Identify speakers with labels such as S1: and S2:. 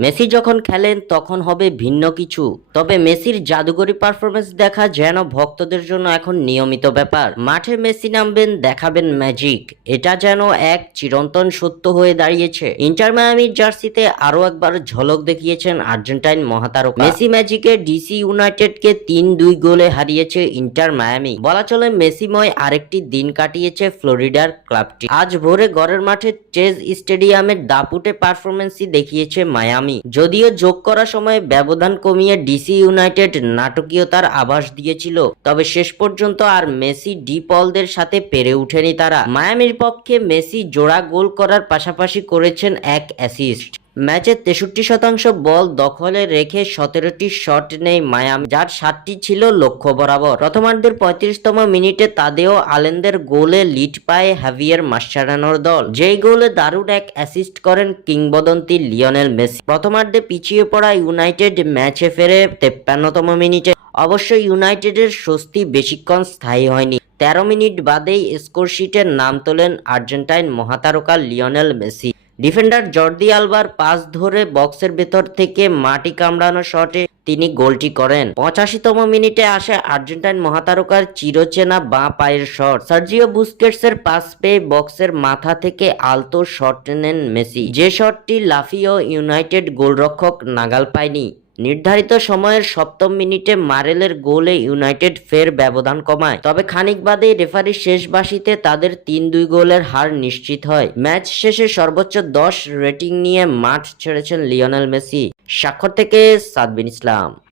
S1: Messi যখন খেলেন, তখন হবে ভিন্ন কিছু। তবে মেসির জাদুকরী পারফরমেন্স দেখা যেন ভক্তদের জন্য এখন নিয়মিত ব্যাপার। মাঠে মেসি নামবেন, দেখাবেন ম্যাজিক এটা যেন এক চিরন্তন সত্য হয়ে দাঁড়িয়েছে। ইন্টার মায়ামির জার্সিতে আরও একবার ঝলক দেখিয়েছেন আর্জেন্টাইন মহাতারকা। মেসি ম্যাজিকে ডিসি ইউনাইটেডকে তিন দুই গোলে হারিয়েছে ইন্টার মায়ামি। বলা চলে মেসিময় আরেকটি দিন কাটিয়েছে ফ্লোরিডার ক্লাবটি। আজ ভোরে ঘরের মাঠে চেজ স্টেডিয়ামের দাপুটে পারফরমেন্সই দেখিয়েছে মায়ামি। যদিও যোগ করার সময় ব্যবধান কমিয়ে ডিসি ইউনাইটেড নাটকীয়তার আভাস দিয়েছিল, তবে শেষ পর্যন্ত আর মেসি ডি পলদের সাথে পেরে ওঠেনি তারা। মায়ামির পক্ষে মেসি জোড়া গোল করার পাশাপাশি করেছেন এক অ্যাসিস্ট। ম্যাচের তেষট্টি শতাংশ বল দখলে রেখে সতেরোটি শট নেই মায়ামি, যার সাতটি ছিল লক্ষ্য বরাবর। প্রথমার্ধের পঁয়ত্রিশতম মিনিটে তাদেও আলেনদের গোলে লিড পায় হ্যাভিয়ার মাসারানোর দল। যেই গোলে দারুণ এক অ্যাসিস্ট করেন কিংবদন্তি লিওনেল মেসি। প্রথমার্ধে পিছিয়ে পড়া ইউনাইটেড ম্যাচে ফেরে তেপ্পান্নতম মিনিটে। অবশ্য ইউনাইটেডের স্বস্তি বেশিক্ষণ স্থায়ী হয়নি। তেরো মিনিট বাদেই স্কোরশিটে নাম তোলেন আর্জেন্টাইন মহাতারকা লিওনেল মেসি। ডিফেন্ডার জর্দি আলবার পাস ধরে বক্সের ভেতর থেকে মাটি কামড়ানো শটে তিনি গোলটি করেন। পঁচাশিতম মিনিটে আসে আর্জেন্টাইন মহাতারকার চিরচেনা বাঁ পায়ের শট। সার্জিও বুস্কেটসের পাস পেয়ে বক্সের মাথা থেকে আলতো শট নেন মেসি। যে শটটি লাফিও ইউনাইটেড গোলরক্ষক নাগাল পায়নি। নির্ধারিত সময়ের সপ্তম মিনিটে মারেলের গোলে ইউনাইটেড ফের ব্যবধান কমায়। তবে খানিক বাদে রেফারির শেষ বাসিতে তাদের তিন দুই গোলের হার নিশ্চিত হয়। ম্যাচ শেষে সর্বোচ্চ দশ রেটিং নিয়ে মাঠ ছেড়েছেন লিওনেল মেসি। স্বাক্ষর থেকে সাদবিন ইসলাম।